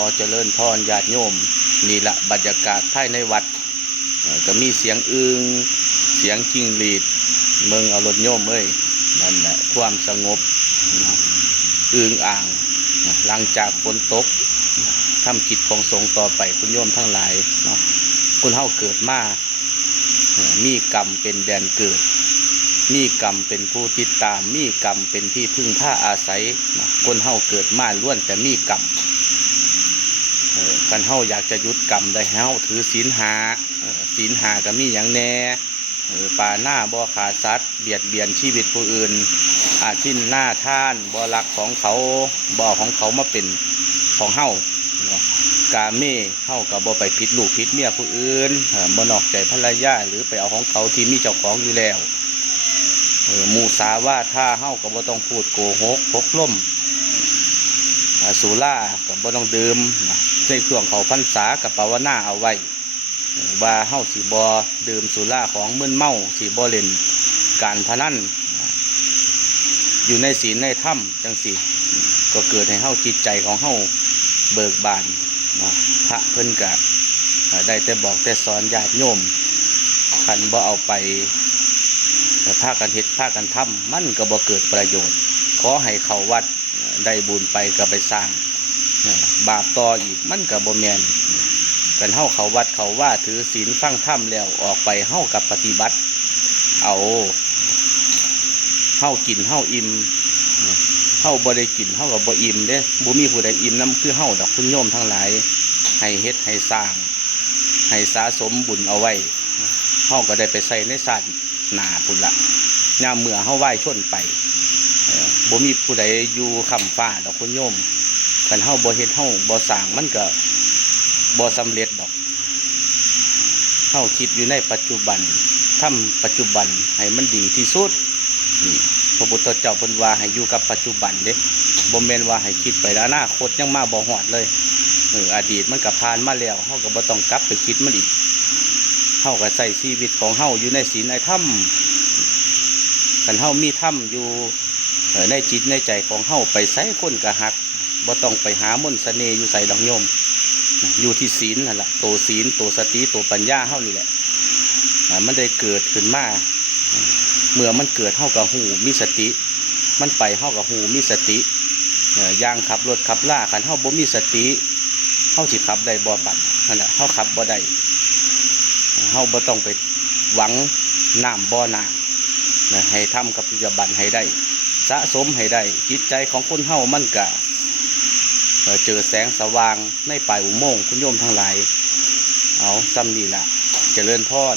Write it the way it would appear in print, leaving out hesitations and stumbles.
อเจริญพรญาติโยมนี่ละบรรยากาศภายในวัดก็มีเสียงอึงเสียงกิ้งหรีดเมืองเอารถโยมเอ้ยนั่นแหละความสงบอึงอ่างหลังจากฝนตกทำกิจของสงฆ์ต่อไปคุณโยมทั้งหลายเนาะคุณเฮาเกิดมามีกรรมเป็นแดนเกิดมีกรรมเป็นผู้ติดตามมีกรรมเป็นที่พึ่งผ้าอาศัยคนเฮาเกิดมาล้วนแต่มีกรรมกันเฮาอยากจะยุดกรรมได้เฮาถือศีลห้าศีลห้าก็มีอย่างแน่ปาหน้าบ่ฆ่าสัตว์เบียดเบียนชีวิตผู้อื่นอาทินหน้าท่านบ่รักของเขาบ่ของเขามาเป็นของเฮากาเม่เฮากับบ่ไปผิดลูกผิดเมียผู้อื่นบ่นอกใจภรรยาหรือไปเอาของเขาที่มีเจ้าของอยู่แล้วมูสาว่าถ้าเฮากับบ่ต้องพูดโกหกพกล่มสุรากับบ่ต้องดื่มในช่วงเขาพรรษากับภาวนาเอาไว้ว่าเฮาสิบ่ดื่มสุราของมึนเมาสิบ่เล่นการพนันอยู่ในศีลในธรรมจังสิก็เกิดให้เฮาจิตใจของเฮาเบิกบานพระเพิ่นกะได้แต่บอกแต่สอนญาติโยมคันบ่เอาไปพากันเฮ็ดพากันทำมันก็บ่เกิดประโยชน์ขอให้เข้าวัดได้บุญไปก็ไปสร้างบาปต่ออีกมันก็บ่แม่นกันเฮาเข้าวัดเข้าว่าถือศีลฟังธรรมแล้วออกไปเฮากับปฏิบัติเอาเฮากินเฮาอิ่มเฮาบ่ได้กินเฮาก็บ่อิ่มเด้บ่มีผู้ใดอิ่มนำคือเฮาดอกคุณโยมทั้งหลายให้เฮ็ดให้สร้างให้สะสมบุญเอาไว้เฮาก็ได้ไปใส่ในศาสตร์หน้าพุ่นละยามเมื่อเฮาไหว้ชนไปบ่มีผู้ใดอยู่ค้ำฟ้าดอกคุณโยมคันเฮาบ่เฮ็ดเฮาบ่สร้างมันก็บ่สำเร็จดอกเฮาคิดอยู่ในปัจจุบันทำปัจจุบันให้มันดีที่สุดนี่พระพุทธเจ้าเพิ่นว่าให้อยู่กับปัจจุบันเด้บ่แม่นว่าให้คิดไปอนาคตยังมาบ่ฮอดเลยอดีตมันก็ผ่านมาแล้วเฮาก็บ่ต้องกลับไปคิดมันอีกเฮาก็ใช้ชีวิตของเฮาอยู่ในศีลในธรรมคันเฮามีธรรมอยู่ในจิตในใจของเฮาไปไสคนก็ฮักบ่ต้องไปหามนต์เสน่ห์อยู่ไสดอกโยมอยู่ที่ศีลนั่นแหละตัวศีลตัวสติตัวปัญญาเฮานี่แหละมันได้เกิดขึ้นมาเมื่อมันเกิดเฮากับหูมีสติมันไปเฮากับหูมีสติย่างขับรถขับล่าคันเฮาบ่มีสติเฮาสิขับได้บ่ปัดนั่นแหละเฮาขับบ่ได้เฮาบ่ต้องไปหวังน้ำบ่อนาให้ทำกับปัจจุบันให้ได้สะสมให้ได้จิตใจของคนเฮามันก็เจอแสงสว่างในปลายอุโมงค์คุณโยมทั้งหลายเอาซ้ำนี่ล่ะเจริญพร